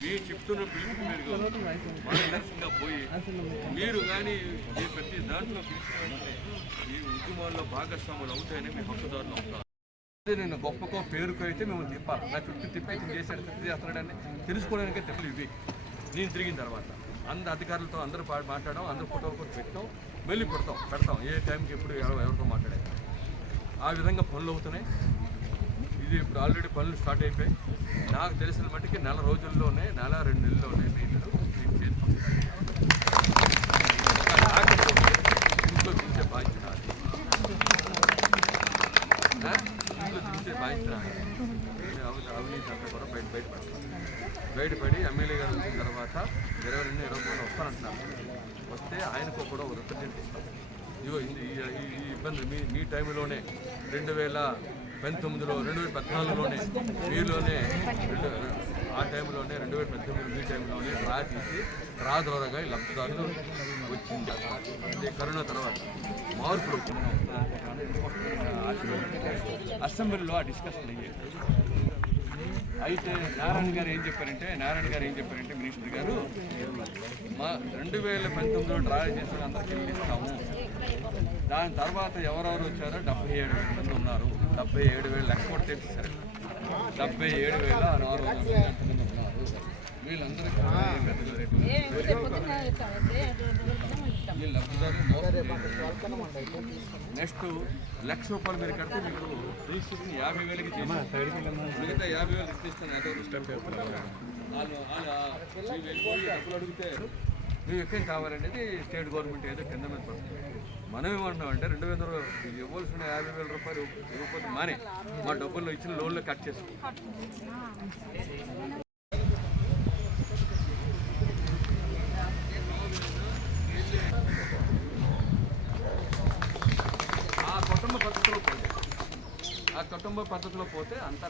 మీరు చెప్తున్న పిలుపు మీరు మార్గదర్శకంగా పోయి మీరు కానీ ప్రతి దాంట్లో పిలిచినట్టే ఈ ఉద్యమాల్లో భాగస్వాములు అవుతాయని మీ హక్కుదారులు అవుతారు. అదే నేను గొప్పకో పేరుకు అయితే మేము తిప్పాలి. నా చుట్టూ తిప్పి ఇతను చేశాడు తిప్పి చేస్తున్నాడని తెలుసుకోవడానికే తిప్పలు ఇవి. నేను తిరిగిన తర్వాత అందరు అధికారులతో అందరూ పా- మాట్లాడడం అందరూ ఫోటోలు కూడా పెట్టాం మళ్ళీ పెడతాం పెడతాం. ఏ టైంకి ఎప్పుడు ఎవరితో మాట్లాడాలి ఆ విధంగా పనులు అవుతున్నాయి. ఇది ఇప్పుడు ఆల్రెడీ పనులు స్టార్ట్ అయిపోయాయి. నాకు తెలిసిన మట్టుకి నెల రోజుల్లోనే నెల రెండు నెలల్లోనే మీరు దీన్ని ఇంట్లో చూసే బాధ్యత ఇంట్లో చూసే బాధ్యత అవినీతి అంతా కూడా బయట బయటపడతాను బయటపడి ఎమ్మెల్యే గారు వచ్చిన తర్వాత ఇరవై రెండు ఇరవై మూడు వస్తానంటున్నారు. వస్తే ఆయనకు కూడా ఒక రిప్రజెంట్ ఇస్తాం. ఈ- ఈ ఇబ్బంది మీ మీ టైంలోనే రెండు వేల పంతొమ్మిదిలో రెండు వేల పద్నాలుగులోనే మీలోనే రెండు ఆ టైంలోనే రెండు వేల పద్దెనిమిది మీ టైంలోనే డ్రా తీసి డ్రా ద్వారాగా ఈ లబ్ధిదారులు వచ్చింది. ఇది కరోనా తర్వాత మార్పులు అసెంబ్లీలో ఆ డిస్కషన్ అయ్యేది. అయితే నారాయణ గారు ఏం చెప్పారంటే నారాయణ గారు ఏం చెప్పారంటే మినిస్టర్ గారు మా రెండు వేల పంతొమ్మిదిలో డ్రా చేసిన అందరికీ ఇస్తాము. దాని తర్వాత ఎవరెవరు వచ్చారో డెబ్బై ఏడు వేల మంది ఉన్నారు. డెబ్బై ఏడు వేలు లెక్క కూడా తెచ్చేసారు డెబ్బై ఏడు వేల ఆరు వందల మంది ఉన్నారు. వీళ్ళందరికీ నెక్స్ట్ లక్ష రూపాయలు మీరు కడితే మీకు రిజిస్ట్రేషన్ యాభై వేలకి మిగతా యాభై వేలు ఇప్పిస్తాను డబ్బులు అడిగితే నువ్వు ఎక్కడ కావాలనేది స్టేట్ గవర్నమెంట్ ఏదో కింద మీద పడుతుంది. మనం ఏమంటున్నాం అంటే రెండు వేల ఇవ్వాల్సిన యాభై వేల రూపాయలు ఇవ్వకపోతే మానే. మా డబ్బులు ఇచ్చిన లోన్లో కట్ చేసుకో ఆ కుటుంబ పద్ధతిలో పోతే ఆ కుటుంబ పద్ధతిలో పోతే అంత